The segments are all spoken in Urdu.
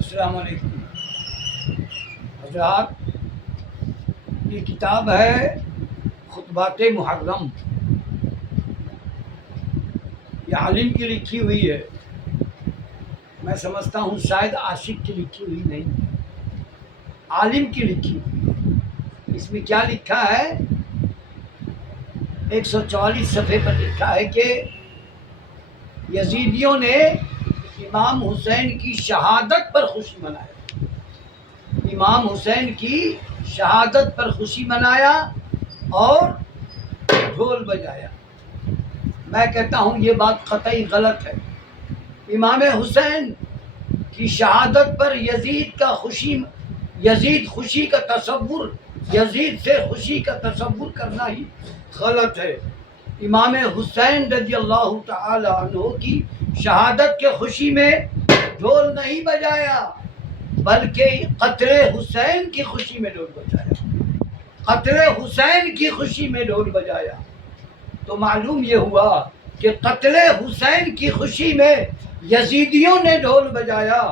السلام علیکم حضرات، یہ کتاب ہے خطبات محرم. یہ عالم کی لکھی ہوئی ہے. میں سمجھتا ہوں شاید عاشق کی لکھی ہوئی نہیں ہے، عالم کی لکھی ہوئی ہے. اس میں کیا لکھا ہے؟ 144 صفحے پر لکھا ہے کہ یزیدیوں نے امام حسین کی شہادت پر خوشی منایا. امام حسین کی شہادت پر خوشی منایا اور ڈھول بجایا. میں کہتا ہوں یہ بات قطعی غلط ہے. امام حسین کی شہادت پر یزید خوشی کا تصور، یزید سے خوشی کا تصور کرنا ہی غلط ہے. امام حسین رضی اللہ تعالی عنہ کی شہادت کے خوشی میں ڈھول نہیں بجایا، بلکہ قتل حسین کی خوشی میں ڈھول بجایا. قتل حسین کی خوشی میں ڈھول بجایا. تو معلوم یہ ہوا کہ قتل حسین کی خوشی میں یزیدیوں نے ڈھول بجایا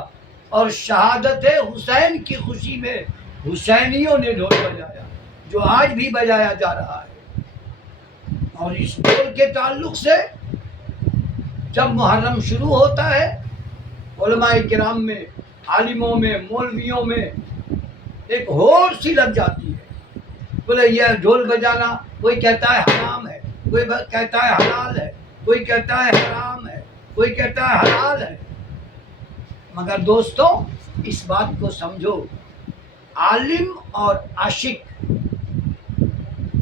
اور شہادت حسین کی خوشی میں حسینیوں نے ڈھول بجایا، جو آج بھی بجایا جا رہا ہے. اور اس ڈھول کے تعلق سے جب محرم شروع ہوتا ہے، علماء کرام میں، عالموں میں، مولویوں میں ایک ہور سی لگ جاتی ہے. بولے یہ ڈھول بجانا، کوئی کہتا ہے حرام ہے، کوئی کہتا ہے حلال ہے، کوئی کہتا ہے حرام ہے، کوئی کہتا ہے حلال ہے. مگر دوستو اس بات کو سمجھو، عالم اور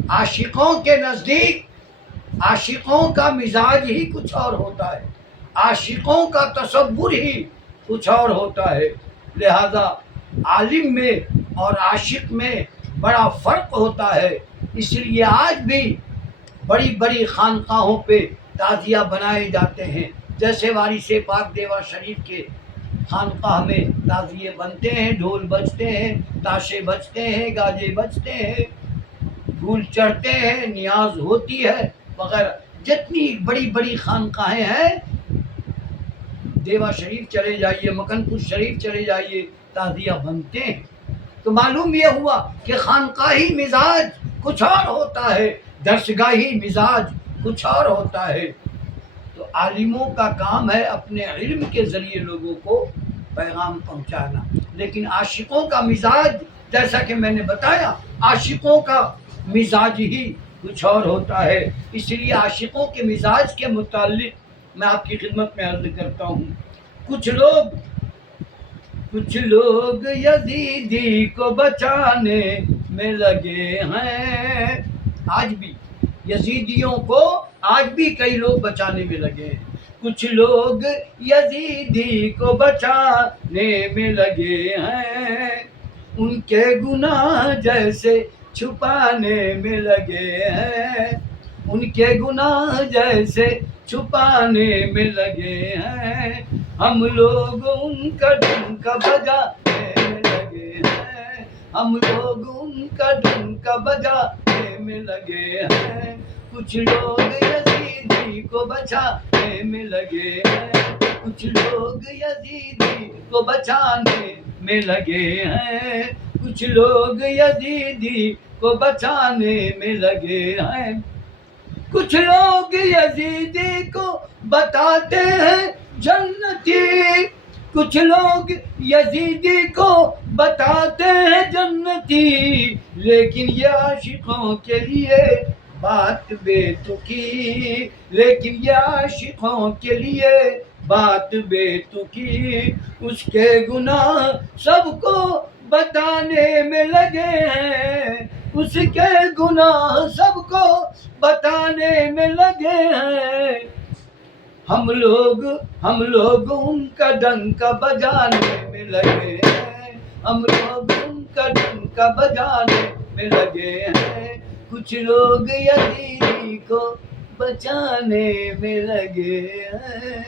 عاشقوں کے نزدیک عاشقوں کا مزاج ہی کچھ اور ہوتا ہے، عاشقوں کا تصور ہی کچھ اور ہوتا ہے. لہذا عالم میں اور عاشق میں بڑا فرق ہوتا ہے. اس لیے آج بھی بڑی بڑی خانقاہوں پہ تعزیہ بنائے جاتے ہیں. جیسے وارث پاک دیوا شریف کے خانقاہ میں تعزیے بنتے ہیں، ڈھول بجتے ہیں، تاشے بجتے ہیں، گاجے بجتے ہیں، پھول چڑھتے ہیں، نیاز ہوتی ہے وغیرہ. جتنی بڑی بڑی خانقاہیں ہیں، دیوا شریف چلے جائیے، مکن پور شریف چلے جائیے، تعزیہ بنتے ہیں. تو معلوم یہ ہوا کہ خانقاہی مزاج کچھ اور ہوتا ہے، درسگاہی مزاج کچھ اور ہوتا ہے. تو عالموں کا کام ہے اپنے علم کے ذریعے لوگوں کو پیغام پہنچانا. لیکن عاشقوں کا مزاج، جیسا کہ میں نے بتایا، عاشقوں کا مزاج ہی کچھ اور ہوتا ہے. اس لیے عاشقوں کے مزاج کے متعلق میں آپ کی خدمت میں عرض کرتا ہوں. کچھ لوگ یزیدی کو بچانے میں لگے ہیں. آج بھی یزیدیوں کو آج بھی کئی لوگ بچانے میں لگے ہیں. کچھ لوگ یزیدی کو بچانے میں لگے ہیں، ان کے گناہ جیسے چھپانے میں لگے ہیں، ان کے گناہ جیسے چھپانے میں لگے ہیں. ہم لوگ ان کا ڈنکا بجانے میں لگے ہیں، ہم لوگ ان کا ڈنکا بجانے میں لگے ہیں. کچھ لوگ یزیدی کو بچانے میں لگے ہیں، کچھ لوگ یزیدی کو بچانے میں لگے ہیں، کچھ لوگ یزیدی کو بچانے میں لگے ہیں. کچھ لوگ یزیدی کو بتاتے ہیں جنتی، کچھ لوگ یزیدی کو بتاتے ہیں جنتی، لیکن یہ عاشقوں کے لیے بات بے تکی، لیکن یہ عاشقوں کے لیے بات بے تکی. اس کے گناہ سب کو بتانے میں لگے ہیں، اس کے گناہ سب کو بتانے میں لگے ہیں. ہم لوگ ان کا ڈنکا بجانے میں لگے ہیں، ہم لوگ ان کا ڈنکا بجانے میں لگے ہیں. کچھ لوگ یزیدی کو بچانے میں لگے ہیں.